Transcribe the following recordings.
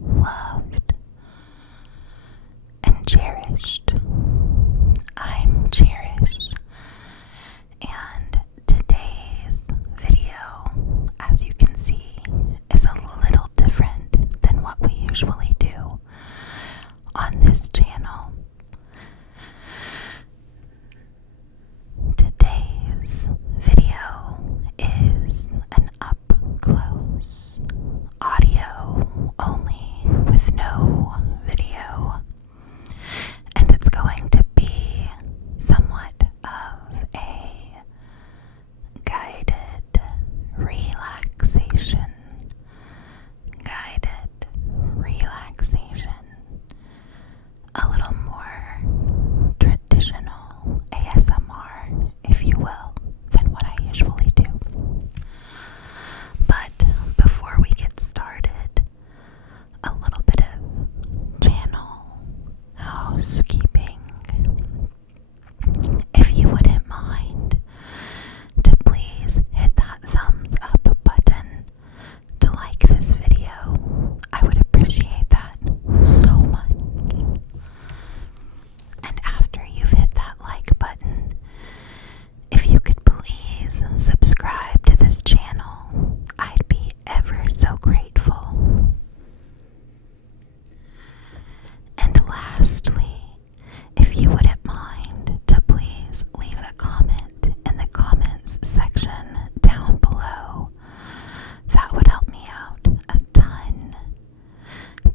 loved, and cherished. I'm Cherish, and today's video, as you can see, is a little different than what we usually do on this channel. Today's video is an up-close, audio only with no video, and it's going to be somewhat of a guided relaxation. A little more traditional ASMR, if you will, than what I usually do. But before we get started, a little bit of channel housekeeping. If you wouldn't mind to please hit that thumbs up button to like this video, I would appreciate that so much. And after you've hit that like button, if you could please subscribe to this channel, I'd be ever so grateful. And lastly, if you wouldn't mind to please leave a comment in the comments section down below, that would help me out a ton.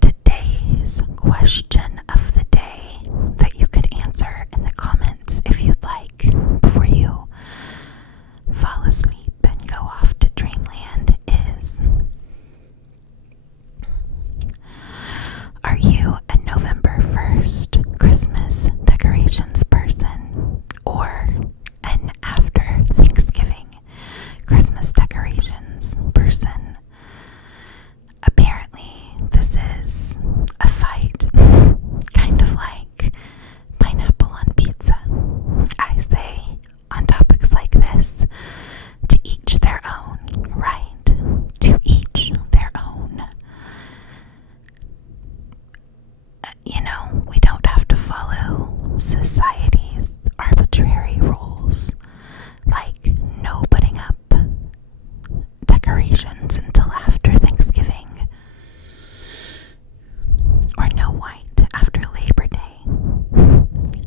Today's question of the day that you could answer in the comments if you'd like before you fall asleep and go off to dreamland is: are you a November 1st Christmas decorations person or an after Thanksgiving Christmas decorations person? Apparently, this is a fight, kind of like pineapple on pizza. I say on topics like this, to each their own, right? To each their own. You know, we don't have to follow society's arbitrary rules, like no putting up decorations until after Thanksgiving, or no white after Labor Day.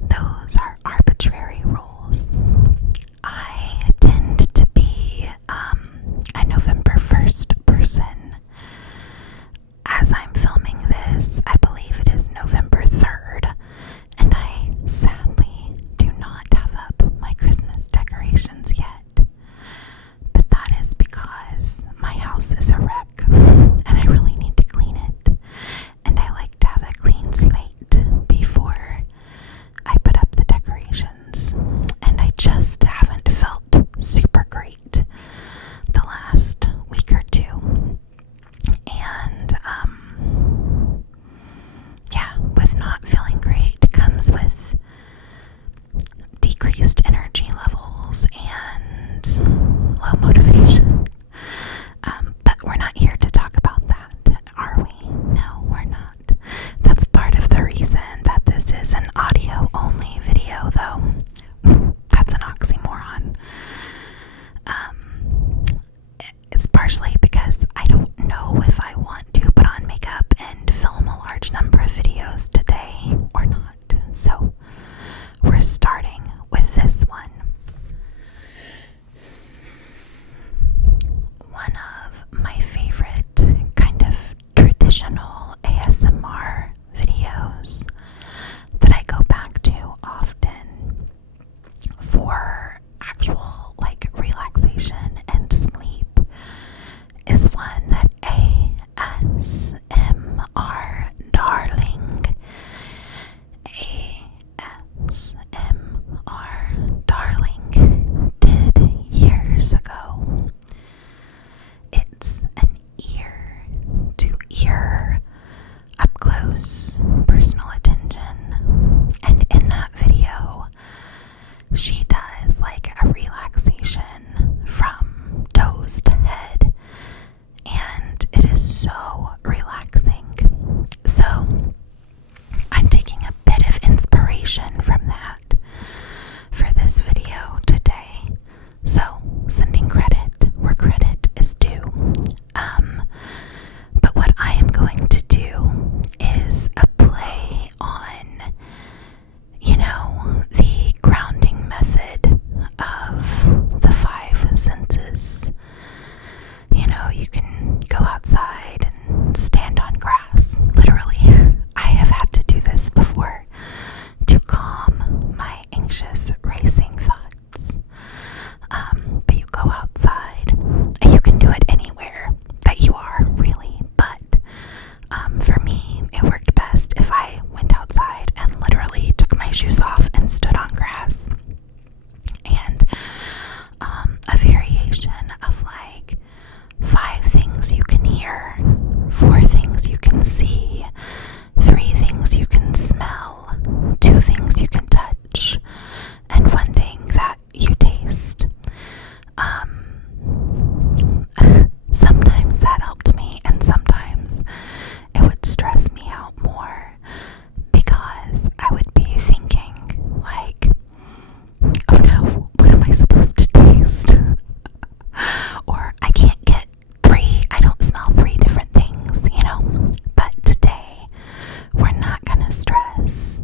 Those are arbitrary rules. I tend to be a November 1st person. As I'm filming this, I believe it is November 3rd, and I sadly do not have up my Christmas decorations yet. But that is because my house is a wreck, and I really need to clean it. And I like to have a clean slate before I put up the decorations. And I just haven't felt super great the last week or two. And, with not feeling great comes with decreased energy levels and low motivation. But we're not here to talk about that, are we? No, we're not. That's part of the reason that this is an audio-only video, though. That's an oxymoron. It's partially because I don't know if I want to put on makeup and film a large number of videos today or not. So we're starting with this one. One of my favorite kind of traditional ASMR videos that I go back to often for actual relaxation and sleep is one that ASMR Darling did years ago. It's an ear to ear things you can see, 3 things you can smell, 2 things you can touch, and 1 thing that you taste. Sometimes that helped me, and sometimes it would stress me out more because I would be thinking, like, oh no, what am I supposed to taste? Or I can't get 3, I don't smell 3 different things, you know? But today, we're not gonna stress.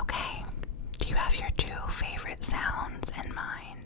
Okay, do you have your two favorite sounds in mind?